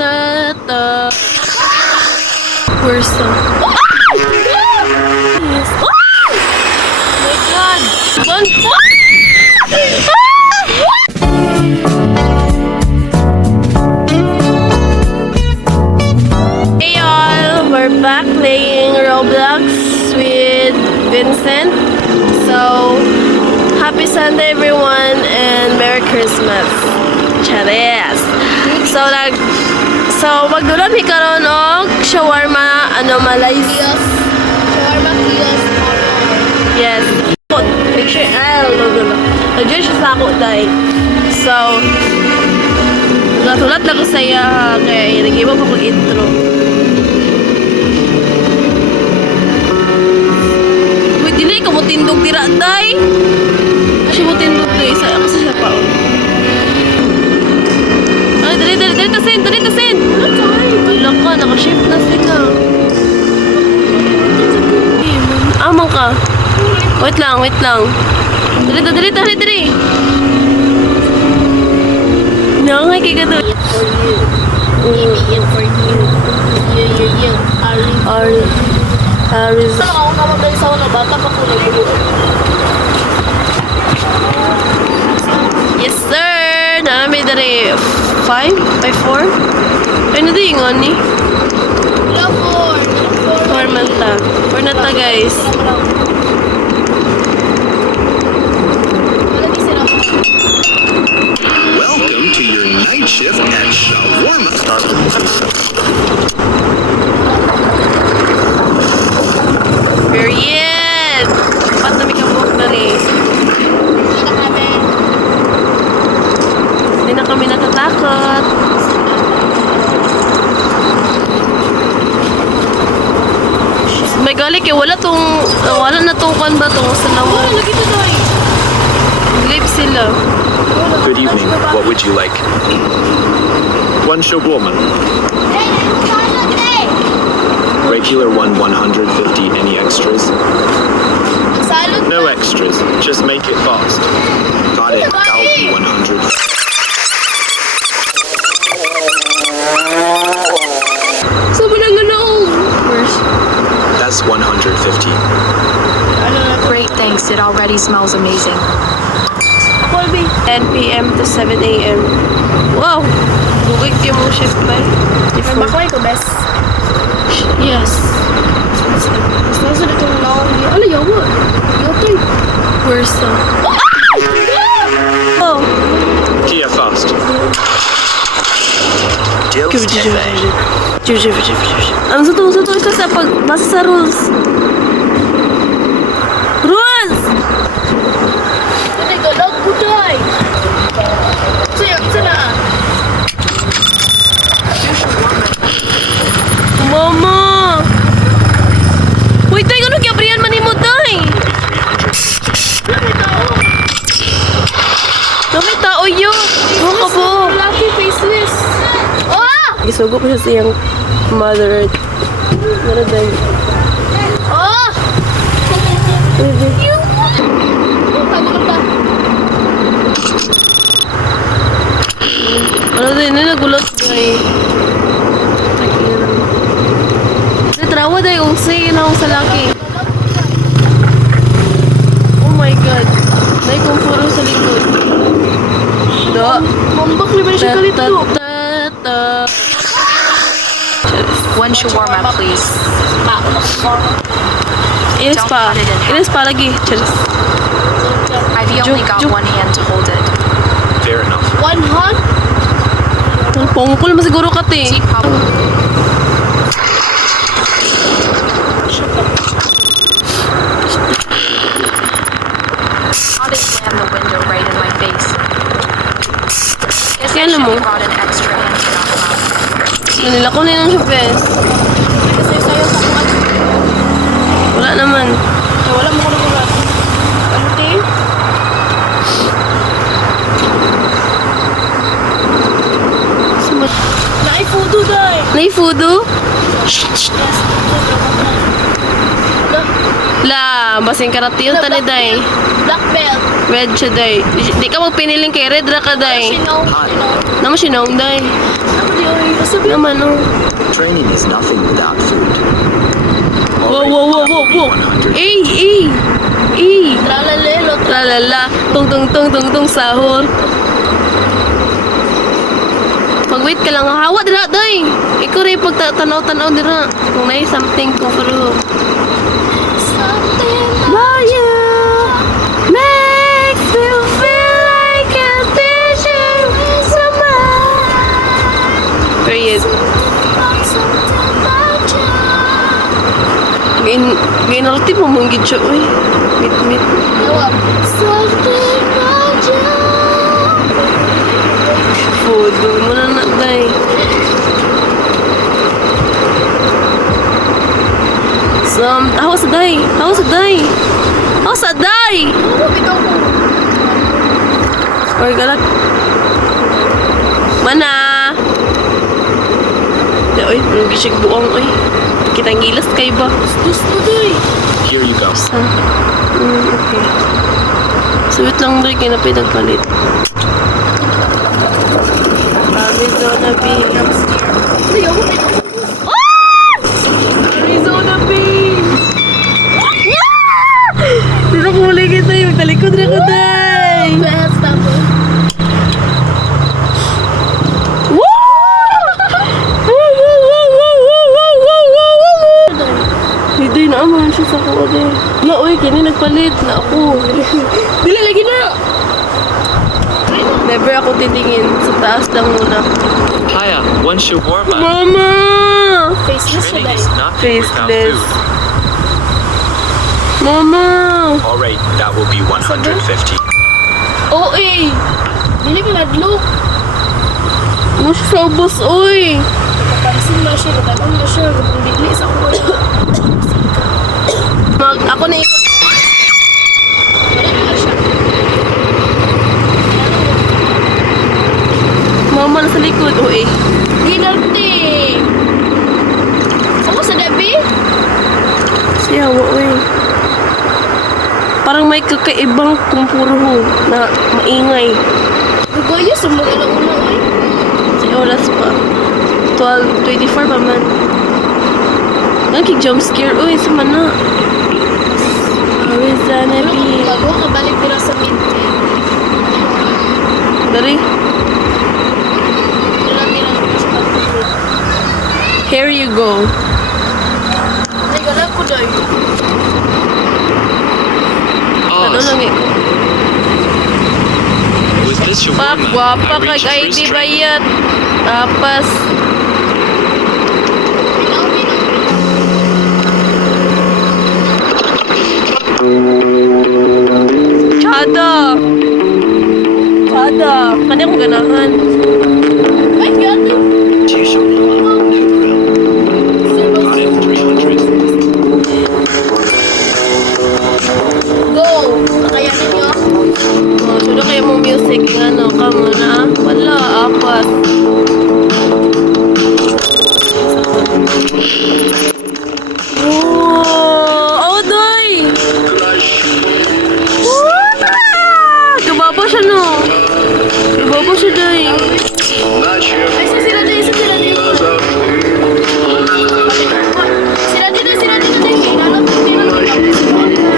ta ta. Where's the? Oh my God! Hey y'all, we're back playing Roblox with Vincent. So, happy Sunday everyone and Merry Christmas. Chares! So magdulot mi karon og shawarma anomalies. Shawarma kiosk. Yes. Picture Nag-judge sa ako dahil. So natulat na ko saya kay nag-iba pa kong intro. Uy, dili ka mo tindog tira day. Kasi mo tindog to isa. Ako sa siya pa. Ay, dali tasin. Wala ka, naka-shift na sila. Amang ka. Wait lang. Dali. Nangay kay ka doon. For you. You. Aris. Saan ako kamatay sa una? Bata pa ko nagbubuo. Yes, sir! Nami dari 5 by 4? Ay, nadi yung ni? Wala 4 man ta. 4 na ta, guys. Welcome to your night shift at Shawarma. Period! Pat na may kabuk na rin. Hindi na kami natatakot. May galik eh, wala na tong kan ba tong sa nawa. Lagi ito doy. Lip sila. Good evening. What would you like? One shawarma. Regular one, 150. Any extras? Salud. No extras. Just make it fast. Got it. That'll be 100. Sa mo nang ganoong? Where's? That's 150. Great, thanks. It already smells amazing. Colby. 10 p.m. to 7 a.m. Wow! Bugig yung mo shift ba? Makoy ko, bes. Yes. Basta dito na lang. Ano yawa? Yotoy. Where's the? Oh! Kia fast. Ano sa to? Isa sa basa sa rules. Rules! Ano ito? Log buday. Saan na? Mama! Wait, tayo ano kaya Brian manimod tayo? Nakita o yun! Buka po! Lucky faceless. Oh! Isugo ko siya siyang Mother Earth. Ano dahil? Oh! You! Tago ka ba? Ano dahil? Nagulat guy. Trawa dahil usay na sa laki. Oh my God. Dahil kung puro sa likod. Do. Mambak na ba siya kalito? One shawarma, please. Inis pa lagi. Cheers. I've only got one hand to hold it. Fair enough. One hot? Pongkol mo siguro ka te. See, probably. How they slam the window right in my face. Guess I Kaya should mo? have brought an extra hand to knock them out. Nanila ko na yung best. Kasi sa'yo sa kuwan. Wala naman. Wala mo ko na kuwan. Ano te? Naifudo dahil. Naifudo? La, basing karatiyon tani day. Black belt. Red siya day. Di ka magpiniling kay red ra ka day. Sinaw. Naman sinong day. Ano di oy? Naman, oh. Training is nothing without food. Whoa, whoa, whoa, whoa, whoa. 100. Tralalelo. Tralala. Tung, tung, tung, tung, tung, sahur. Mag-wait ka lang. Hawa dira, day. Ikaw rin pagtanaw-tanaw dira. Kung may something ko pero... Love you makes me feel like a picture with someone. Period. Ginalti mo mong gidyo, uy. Mit. Tawag. Something about you. Food. Mo na na, day. Ako sa day. Ako sa day. Ako sa day. Ano, bitaw ko. Or galak. Mana? Di, oy, rugi siya buong, oy. Kita ngilas kayo ba? Gusto doy. Here you go. Okay. Sweet lang doy, kaya napay nagpalit. Arizona Beans. Ayaw ko bitaw. Arizona Beans! Dito ko muli kita yung talikod na ko, day! Best tapos. Hindi na aman siya sa ko, day. La, oy, kini nagpalit na ako. Dili, lagi na! Never ako titingin. Sa taas lang muna. Hiya, one shawarma. Mama! Faceless siya Training dahil. is nothing without Faceless. food. Mama! Alright, that will be 150. Oo eh. Dili ka nadlo. Ano siya sa ubos, oy? Kapansin na siya. Katanong na siya. Kapag bigli sa kuya. Ako na ikot. Balik na siya. Mama, nasa likod, oy. Ginarte. Ako sa dabi? Siya, oy. Parang may kakaibang kumpuro na maingay. Gugoyo sa mga alauna eh. Sa oras pa. 12:24 pa man. Nagkig-jump scare. Uy, sa mana. Arizona Beans. Bago ka balik dira sa mid. Dari. Dira sa pag-food. Here you go. Ay, galak ko dahil. Ano lang eh. With this Pap, shawarma, guwapa I reach kag free ID strength. bayat. Tapas. Chada. Chada. Kanya kong ganahan. Ay, gati. Two shawarma, no grill. 300. Go! Nakayanin niyo ako. Oh, sudo kayo mong music. Ano, kamo na. Wala, apas. Oh, doy! Gababa siya, no? Gababa siya, doy. Ay, sila dito. Sila dito. Hinanap ko din ang ayun, bago nila.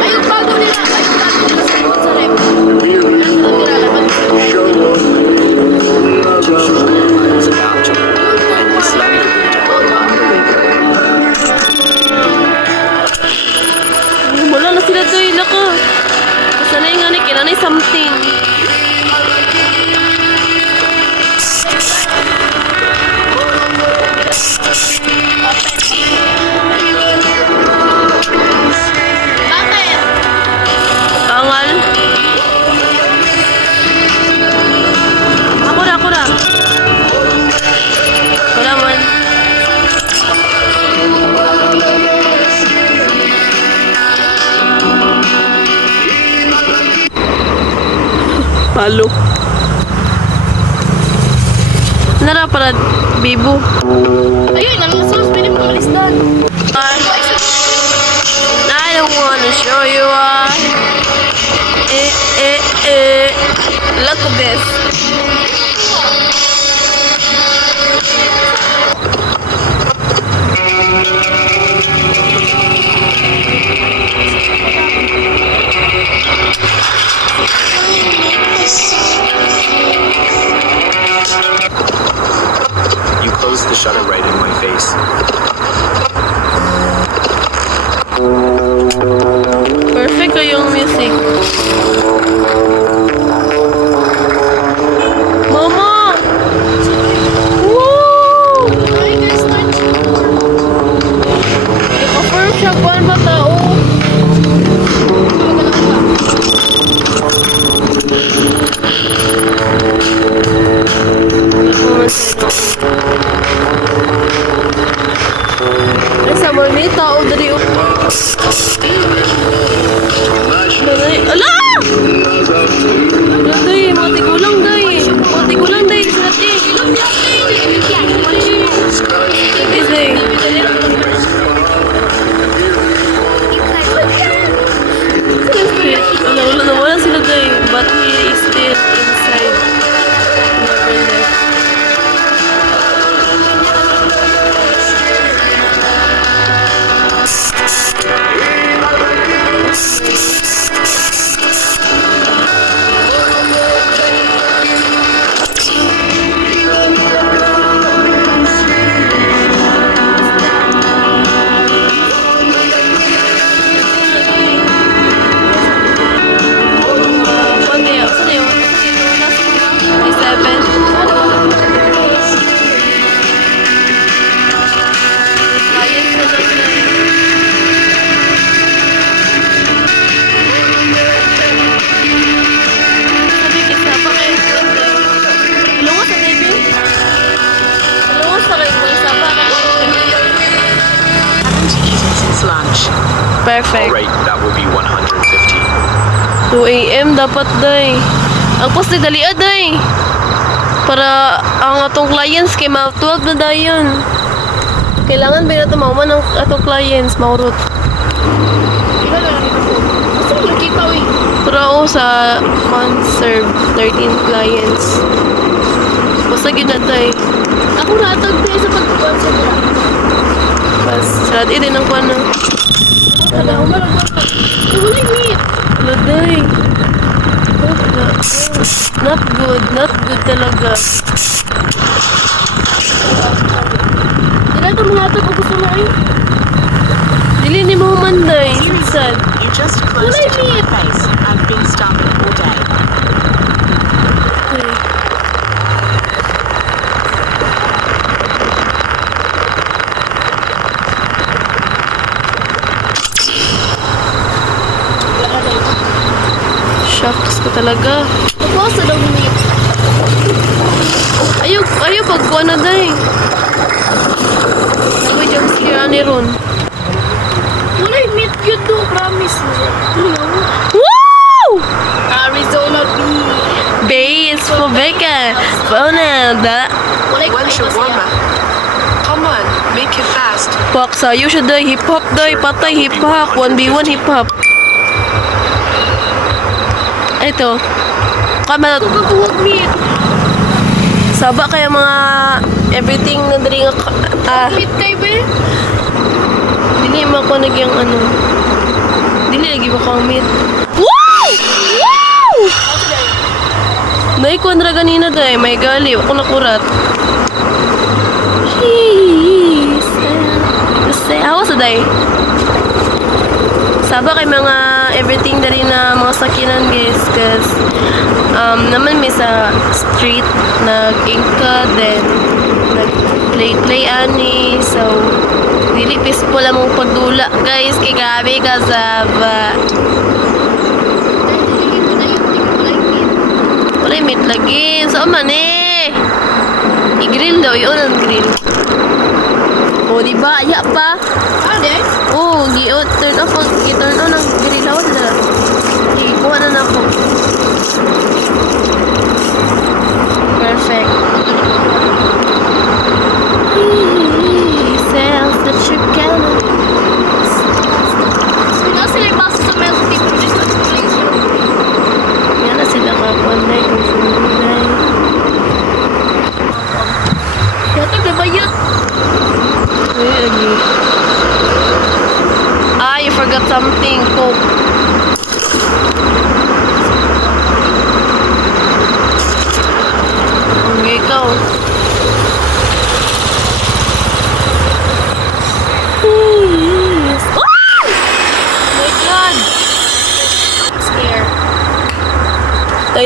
Ayun, bago nila sa likod sa rep. Ayun, nilalaman. It's about to. And it's letting the good down. Wala na sila, doy. Laka. Sanay nga ni, kinanay something. Bakit? Angal. Ako na. Wala man. Palo. Nara pala, bibo. Ayun, ang sauce. Pwede mo malistan. I don't wanna show you why. Look at this. closed the shutter right in my face. Perfect kayong music. Mama! Woo! Ay, guys, touch. Naka-firm siya kuan ba tao? Ay, sa mga may tao dari o. Nanay, ala! Day, mga tigulang day. Mga tigulang day. Sila day. Day. Wala sila day. But he is still inside. Never left. Perfect. Alright, that will be 150. 2 a.m. dapat day. Ang poste dali day. Para ang atong clients kay ma 12 na dayon. Kailangan ba na tumaman ang atong clients maurot. Iba na lang ito. Gusto mo nakita, uy. Pero ako sa serve 13 clients. Basta gid na day. Ako natag tayo sa pagkukuhan sa nila. Mas sarad din ang kuan na. Wala, umarag wala. Wala yung meat. Wala day. Not good. Not good talaga. Dila ito mga ito kung gusto mo eh. Dili ni mo man day. Sad. You just closed Wala it in yung your face. I've been starving all day. Okay. Shucks ko talaga. Tapos sa daw meat. Ayaw pagkuha na day. Ako yung skira ni Ron. Wala yung meat yun do, promise. Woo! Arizona Base for Becca. Fonada. Wala yung When's your warmer? Come on, make it fast. Pak sayo siya day. Hip hop day. Patay hip hop. 1v1 hip hop. Ito. Kamanot. Pagkukuha meat. Saba kaya mga everything na dali nga Meat tayo ba? dili mo ko nagyang ano. Dili lagi ba kang meat. Wow! Wow! Nay ko andra ganina day, may gali ako nakurat. Jeez. Say, how was the day? Saba kay mga everything dali na mga sakinan guys cause naman may sa street nag-ingka then nag-play ani so dili peaceful ang mong pagdula guys kay gabi ka saba wala yung meat lagi so man i-grill daw yun ang grill o diba aya pa Ano eh? oh turn on ang grill ako na kuha na ako perfect sells the trip cannon Sino sila yung basa sa milk tea kung gusto ko lang yun? yan na sila kapanday kung sumunay Kaya ito bayot. ay lagi you forgot something Coke ikaw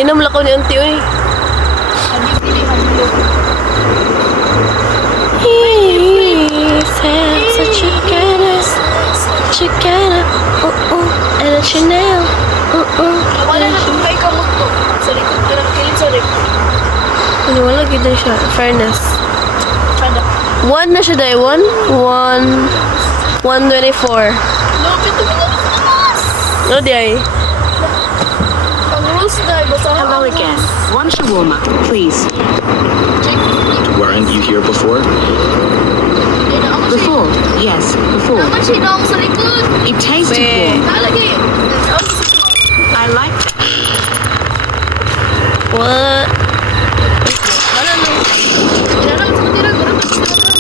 Nainom lang ko ni auntie, oy. Hadibili, hadilo. Such a Chicana, and a Chanel, Wala na kung may kamot to. Sa likod ka ng kilid sa likod. Ano, wala gid na siya. Fairness. Kada. 1 na siya dahil. 124. Lupit ito na mas. No, di ay. Ang rules na, basta Hello again. One shawarma, please. Weren't you here before? Before, yes, before. Naman siya daw sa likod. It tasted Wait. warm. Nalagay. I liked it. What? Wala na. Inarang sa matira. Garang sa matira.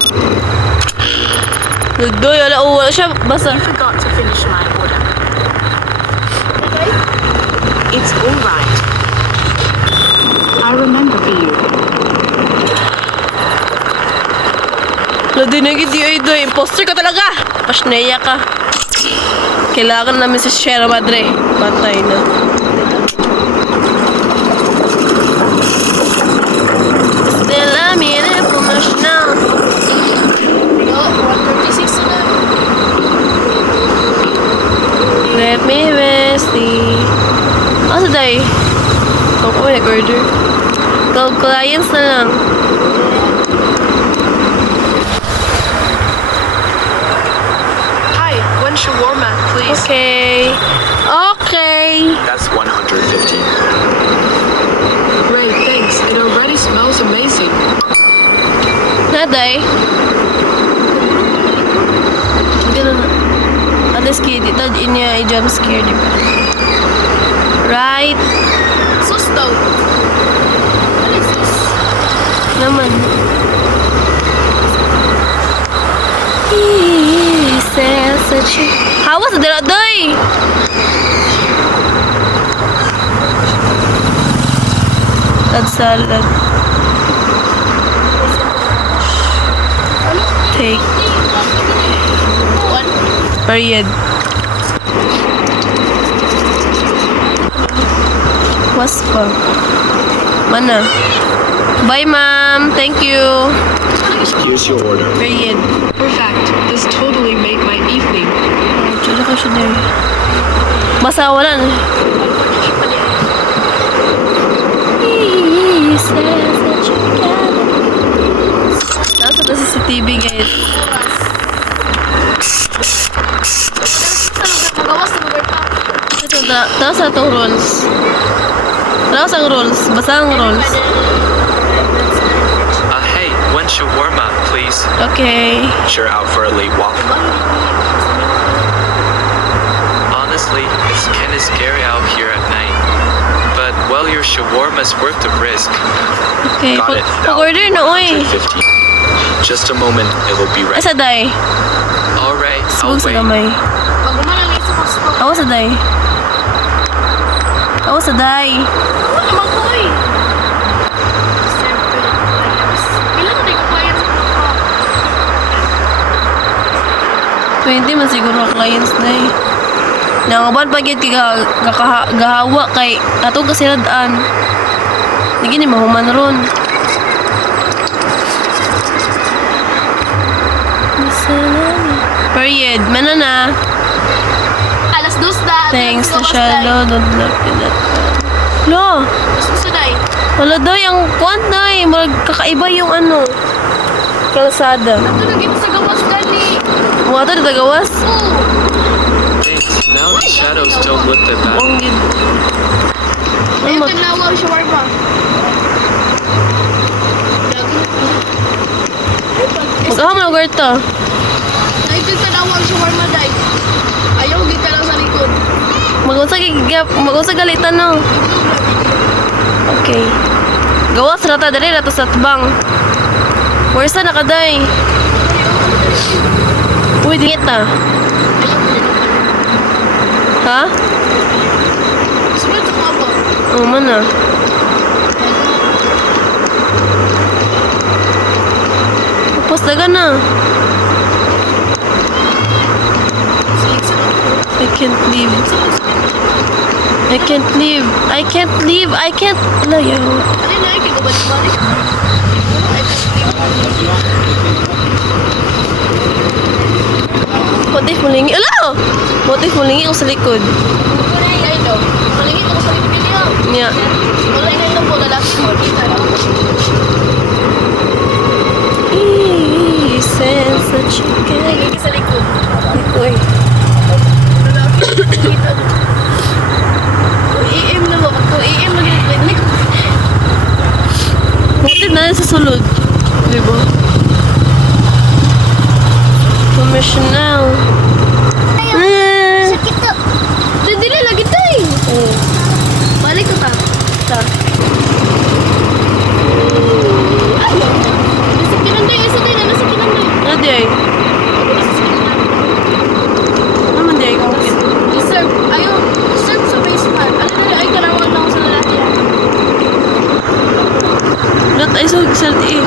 Nagdoy, wala siya. Basta. You forgot to finish my order. Okay? It's all right. I remember for you. Lodi na gid ay doy. Imposter ka talaga. Pasneya ka. Kailangan namin si Sierra Madre. Patay na. Still I'm in it for much now. No, 136 na. Let me rest the... Asa day? Kung ko nag-order. Kung clients na lang. Hi, one shawarma, please. Okay. Okay. That's 150. Great, thanks. It already smells amazing. Naday. Ganun na. At least kid, ito inya i-jump scare, di ba? Right? Sus daw. Ano is this? Naman. He says that you... Hawas na dala, doy! That's salad. Take. Period. Was pa? Mana? Bye, ma'am. Thank you. Here's your order. Period. Perfect. This totally made my evening. Diyan ko siya din. Basta wala na. Nasa na CCTV, guys. Magawas na mag-work out. Ito na. Tapos na itong rules. Tapos ang rules. Basta ang rules. Hey, one shawarma, please. Okay. Sure out for a late walk. Honestly, it's kinda scary out here at night. But, well, your shawarma's worth the risk. Okay. Got it. Now, Pag-order na, oy. 150. Just a moment, it'll be ready. Asa day? Alright, I'll Subog sa wait. gamay. Pag gumalang isa ko sa Ako sa day. Ako sa day. Ano naman ko eh? Ilan na yung clients mo pa? 20 man siguro ang clients na eh. Nangaban pa gid kay gahawa kay atong kasiradaan. Di gini mahuman ron. Period. Mana na. Alas 2 na. Thanks to Shallow. Don't look at that. Lo, Susunay. wala daw yung kwan na eh. Kakaiba yung ano. Kalsada. Ito lagi mo sa gawas dali. Mga ito natagawas. Oo. Thanks. Now the shadows don't look that bad. Ang gid. Ayun Ano? tanawa ang shawarma. Mag-aham na gwarta. Ayun tanawa ang shawarma dahil. Ayaw, gita lang sa likod. Mag-usag galitan no. Okay. Gawas rata dali rata sa tbang. Where's na nakaday? Uy, dingit na. Ha? Sunod sa kabo. Oh, mana. Tapos daga na. I can't leave. I can't leave. I can't leave. I can't. Layo. Ano na, kikabalik-balik. Motif mulingi. Ala! Motif mulingi ko sa likod. Ay, ito. Malingit ako sa likod niya. Nya. Wala na ito po lalaki mo. Dito lang. Sense the chicken. Malingit ka sa likod. Uy. Lalaki. Dito. 2 AM na mo. 2 AM lagi na likod. Motif na sa sulod. Diba? Commercial. Sakit to. Dili lagi tayo. Oh. Balik ko ta. Ta. Nasa kinanday. Nasa kinanday. Nasa kinanday. Ano di ay? Naman di ay ka. I-serve. Ayaw. I-serve sa basement. Ano na ay karawan lang ako sa lalaki. Lat ay sa salti eh.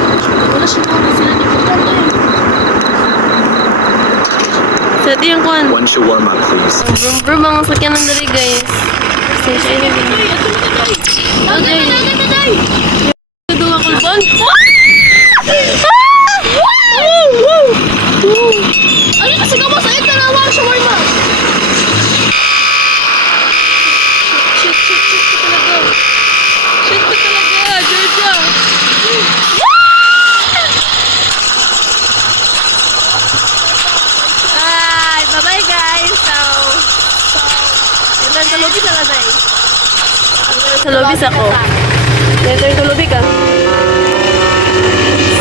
Wala siya ako sila di ko tanday. Salti yung kuhan. One shawarma, please. Brum brum mga sakyan ng dali guys. Stage ay naging. Ano na? Dua kulbon. Ano kasi ka mo sa ito na wala siya warma? Shit talaga. Shit ko talaga. Georgia. Ay, bye-bye guys. So, ito sa lobby sa latay. Sa lobby ako. Ito yung lobby ka.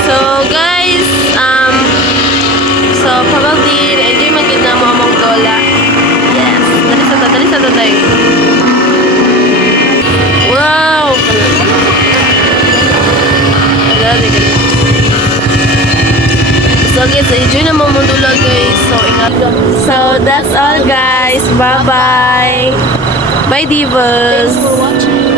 So guys, so probably enjoy man gid na mo among dola. Yes, dali sa tatay. Wow. Dali. So guys, enjoy na mo among dola guys. So ingat. So that's all guys. Bye bye. Bye divas. For watching.